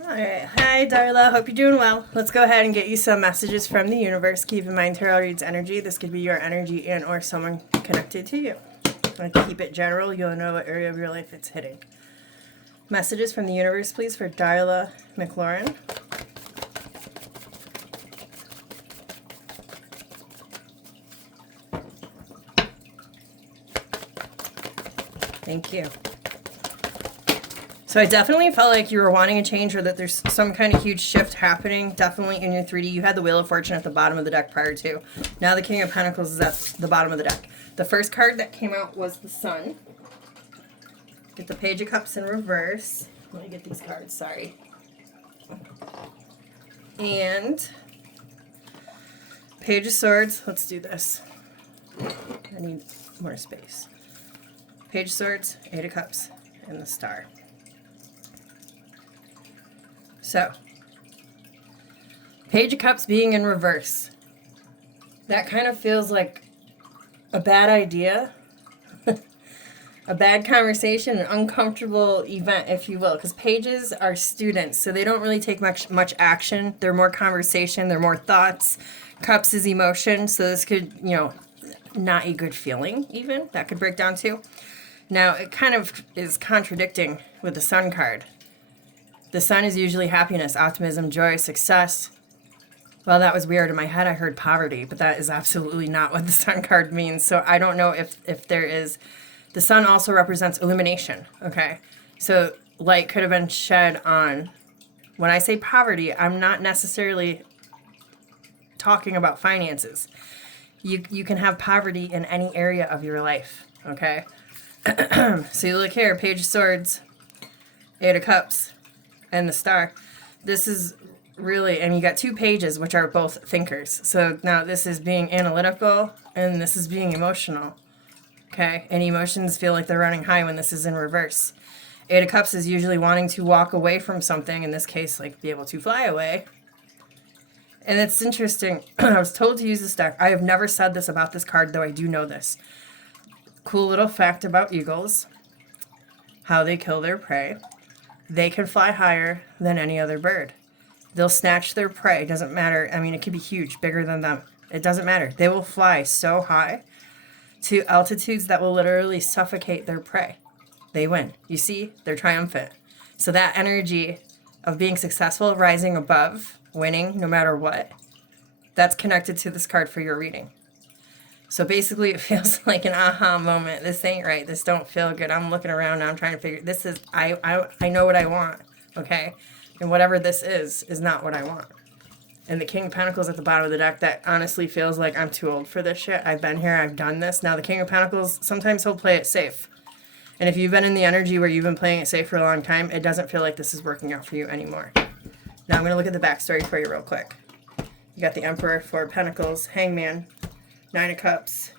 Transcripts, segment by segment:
Alright, hi Darla, hope you're doing well. Let's go ahead and get you some messages from the universe. Keep in mind, tarot reads energy. This could be your energy and or someone connected to you. Like, keep it general, you'll know what area of your life it's hitting. Messages from the universe, please, for Darla McLaurin. Thank you. So I definitely felt like you were wanting a change, or that there's some kind of huge shift happening, definitely in your 3D. You had the Wheel of Fortune at the bottom of the deck prior to. Now the King of Pentacles is at the bottom of the deck. The first card that came out was the Sun. Get the Page of Cups in reverse. Let me get these cards, sorry. And Page of Swords. Let's do this. I need more space. Page of Swords, Eight of Cups, and the Star. So, Page of Cups being in reverse. That kind of feels like a bad idea. A bad conversation, an uncomfortable event, if you will. Because pages are students, so they don't really take much action. They're more conversation, they're more thoughts. Cups is emotion, so this could, not a good feeling, even. That could break down too. Now, it kind of is contradicting with the Sun card. The Sun is usually happiness, optimism, joy, success. Well, that was weird. In my head, I heard poverty, but that is absolutely not what the Sun card means. So I don't know if there is... The Sun also represents illumination, okay? So light could have been shed on... When I say poverty, I'm not necessarily talking about finances. You can have poverty in any area of your life, okay? So you look here, Page of Swords, Eight of Cups, and the Star. This is really, and you got two pages, which are both thinkers. So now this is being analytical, and this is being emotional. Okay, and emotions feel like they're running high when this is in reverse. Eight of Cups is usually wanting to walk away from something, in this case, like be able to fly away. And it's interesting, I was told to use this deck. I have never said this about this card, though I do know this. Cool little fact about eagles, how they kill their prey. They can fly higher than any other bird. They'll snatch their prey. It doesn't matter. I mean, it could be huge, bigger than them. It doesn't matter. They will fly so high to altitudes that will literally suffocate their prey. They win. You see? They're triumphant. So that energy of being successful, rising above, winning no matter what, that's connected to this card for your reading. So basically it feels like an aha moment. This ain't right. This don't feel good. I'm looking around now. I'm trying to figure this is I know what I want, okay? And whatever this is not what I want. And the King of Pentacles at the bottom of the deck, that honestly feels like I'm too old for this shit. I've been here, I've done this. Now the King of Pentacles, sometimes he'll play it safe. And if you've been in the energy where you've been playing it safe for a long time, it doesn't feel like this is working out for you anymore. Now I'm going to look at the backstory for you real quick. You got the Emperor, Four of Pentacles, Hangman, Nine of Cups,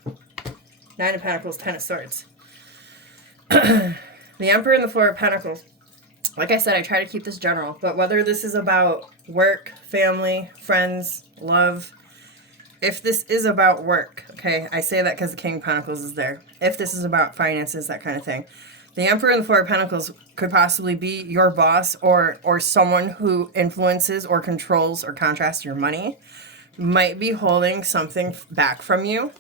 Nine of Pentacles, Ten of Swords. The Emperor and the Four of Pentacles. Like I said, I try to keep this general, but whether this is about work, family, friends, love, if this is about work, okay, I say that because the King of Pentacles is there. If this is about finances, that kind of thing. The Emperor and the Four of Pentacles could possibly be your boss or someone who influences or controls or contrasts your money. Might be holding something back from you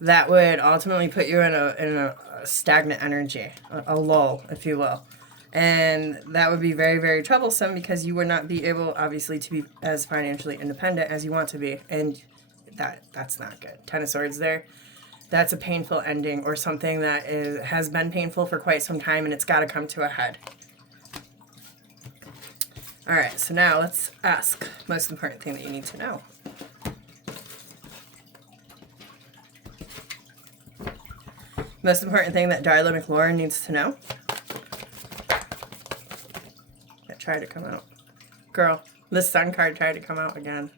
that would ultimately put you in a stagnant energy, a lull, if you will. And that would be very, very troublesome because you would not be able, obviously, to be as financially independent as you want to be. And that's not good. Ten of Swords there. That's a painful ending or something that has been painful for quite some time, and it's got to come to a head. All right, so now let's ask the most important thing that you need to know. Most important thing that Darla McLaurin needs to know. That tried to come out. Girl, the Sun card tried to come out again.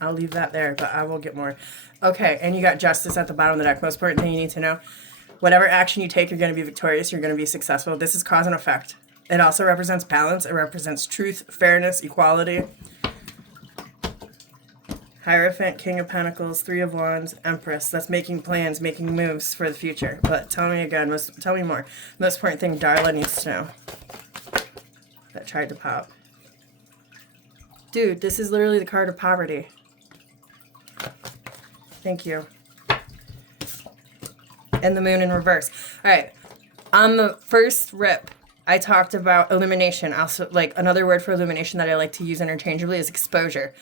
I'll leave that there, but I will get more. Okay, and you got Justice at the bottom of the deck. Most important thing you need to know. Whatever action you take, you're going to be victorious. You're going to be successful. This is cause and effect. It also represents balance. It represents truth, fairness, equality. Hierophant, King of Pentacles, Three of Wands, Empress. That's making plans, making moves for the future. But tell me again, tell me more. Most important thing Darla needs to know. That tried to pop. Dude, this is literally the card of poverty. Thank you. And the moon in reverse. All right. On the first rip, I talked about illumination. Also, like, another word for illumination that I like to use interchangeably is exposure.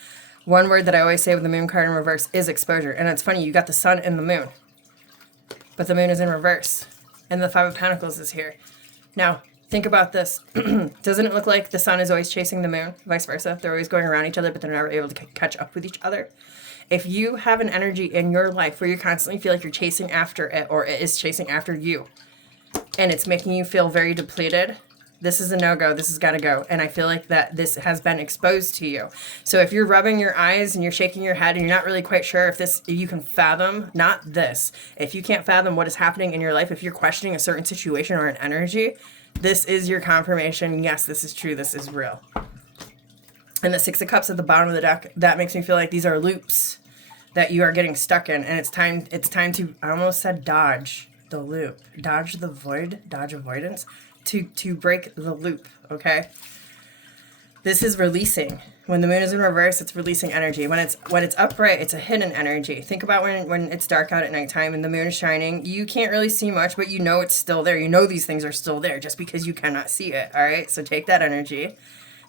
One word that I always say with the moon card in reverse is exposure. And it's funny, you got the sun and the moon. But the moon is in reverse. And the Five of Pentacles is here. Now, think about this. Doesn't it look like the sun is always chasing the moon? Vice versa. They're always going around each other, but they're never able to catch up with each other. If you have an energy in your life where you constantly feel like you're chasing after it, or it is chasing after you, and it's making you feel very depleted, this is a no-go. This has got to go. And I feel like that this has been exposed to you. So if you're rubbing your eyes and you're shaking your head and you're not really quite sure if you can fathom, not this, if you can't fathom what is happening in your life, if you're questioning a certain situation or an energy, this is your confirmation. Yes, this is true. This is real. And the Six of Cups at the bottom of the deck, that makes me feel like these are loops that you are getting stuck in. And it's time to, I almost said dodge the loop. Dodge the void, dodge avoidance, to break the loop, okay? This is releasing. When the moon is in reverse, it's releasing energy. When it's upright, it's a hidden energy. Think about when it's dark out at nighttime and the moon is shining. You can't really see much, but you know it's still there. You know these things are still there just because you cannot see it, all right? So take that energy.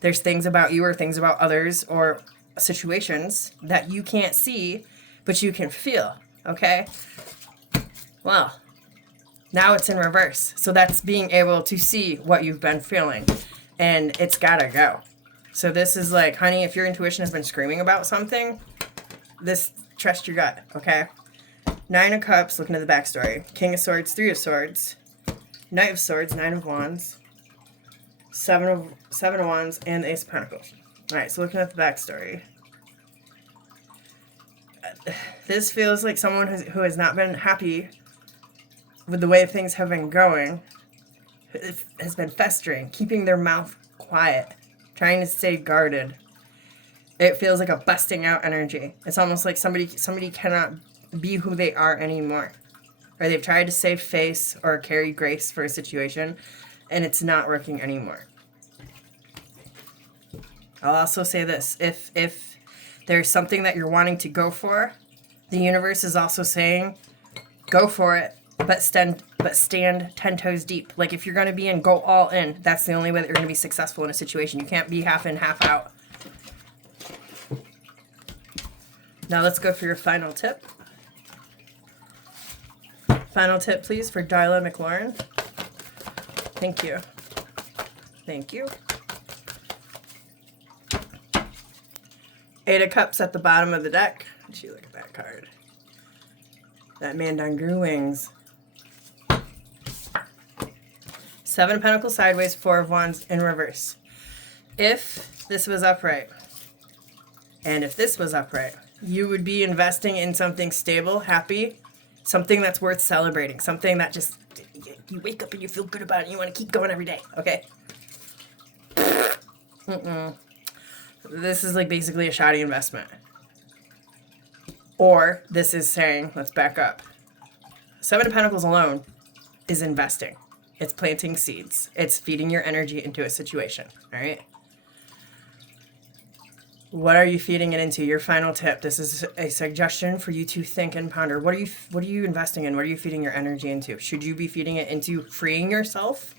There's things about you or things about others or situations that you can't see, but you can feel, okay? Well, now it's in reverse. So that's being able to see what you've been feeling. And it's gotta go. So this is like, honey, if your intuition has been screaming about something, trust your gut, okay? Nine of Cups, looking at the backstory. King of Swords, Three of Swords. Knight of Swords, Nine of Wands. Seven of Wands, and the Ace of Pentacles. Alright, so looking at the backstory. This feels like someone who has not been happy with the way things have been going, has been festering, keeping their mouth quiet, trying to stay guarded. It feels like a busting out energy. It's almost like somebody cannot be who they are anymore. Or they've tried to save face or carry grace for a situation, and it's not working anymore. I'll also say this. If there's something that you're wanting to go for, the universe is also saying, go for it. But stand 10 toes deep. Like, if you're going to be in, go all in. That's the only way that you're going to be successful in a situation. You can't be half in, half out. Now let's go for your final tip. Final tip, please, for Darla McLaurin. Thank you. Thank you. Eight of Cups at the bottom of the deck. Let's you look at that card. That man done grew wings. Seven of Pentacles sideways, Four of Wands in reverse. If this was upright, and if this was upright, you would be investing in something stable, happy, something that's worth celebrating, something that just, you wake up and you feel good about it and you want to keep going every day, okay? This is like basically a shoddy investment. Or this is saying, let's back up. Seven of Pentacles alone is investing. It's planting seeds. It's feeding your energy into a situation, all right? What are you feeding it into? Your final tip. This is a suggestion for you to think and ponder. What are you investing in? What are you feeding your energy into? Should you be feeding it into freeing yourself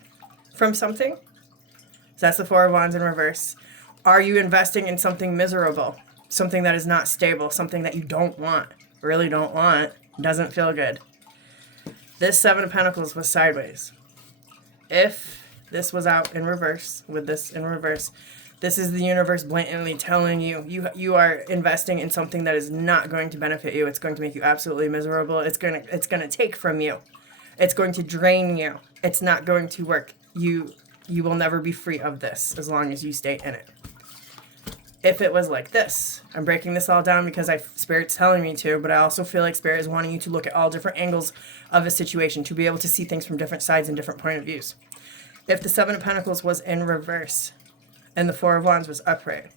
from something? So that's the Four of Wands in reverse. Are you investing in something miserable? Something that is not stable, something that you don't want, really don't want, doesn't feel good. This Seven of Pentacles was sideways. If this was out in reverse, with this in reverse, this is the universe blatantly telling you, you are investing in something that is not going to benefit you. It's going to make you absolutely miserable. It's gonna take from you. It's going to drain you. It's not going to work. You will never be free of this as long as you stay in it. If it was like this, I'm breaking this all down because Spirit's telling me to, but I also feel like Spirit is wanting you to look at all different angles of a situation, to be able to see things from different sides and different point of views. If the Seven of Pentacles was in reverse and the Four of Wands was upright,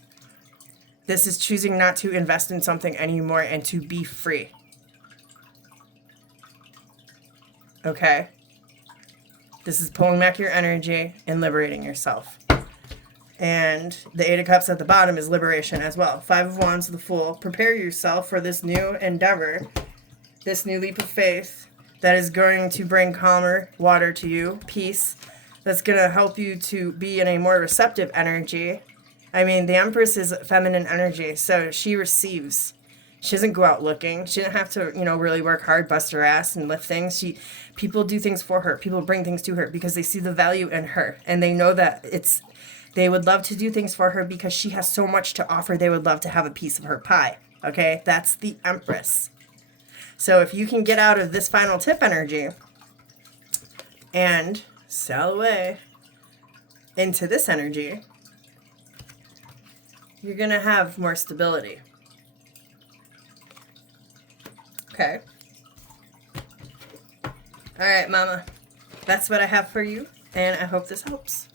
this is choosing not to invest in something anymore and to be free. Okay? This is pulling back your energy and liberating yourself. And the Eight of Cups at the bottom is liberation as well. Five of Wands, the Fool. Prepare yourself for this new endeavor, this new leap of faith that is going to bring calmer water to you, peace, that's going to help you to be in a more receptive energy. I mean, the Empress is feminine energy, so she receives. She doesn't go out looking. She didn't have to, really work hard, bust her ass, and lift things. People do things for her. People bring things to her because they see the value in her, and they know that they would love to do things for her because she has so much to offer. They would love to have a piece of her pie. Okay, that's the Empress. So if you can get out of this final tip energy and sail away into this energy, you're going to have more stability. Okay. All right, Mama. That's what I have for you, and I hope this helps.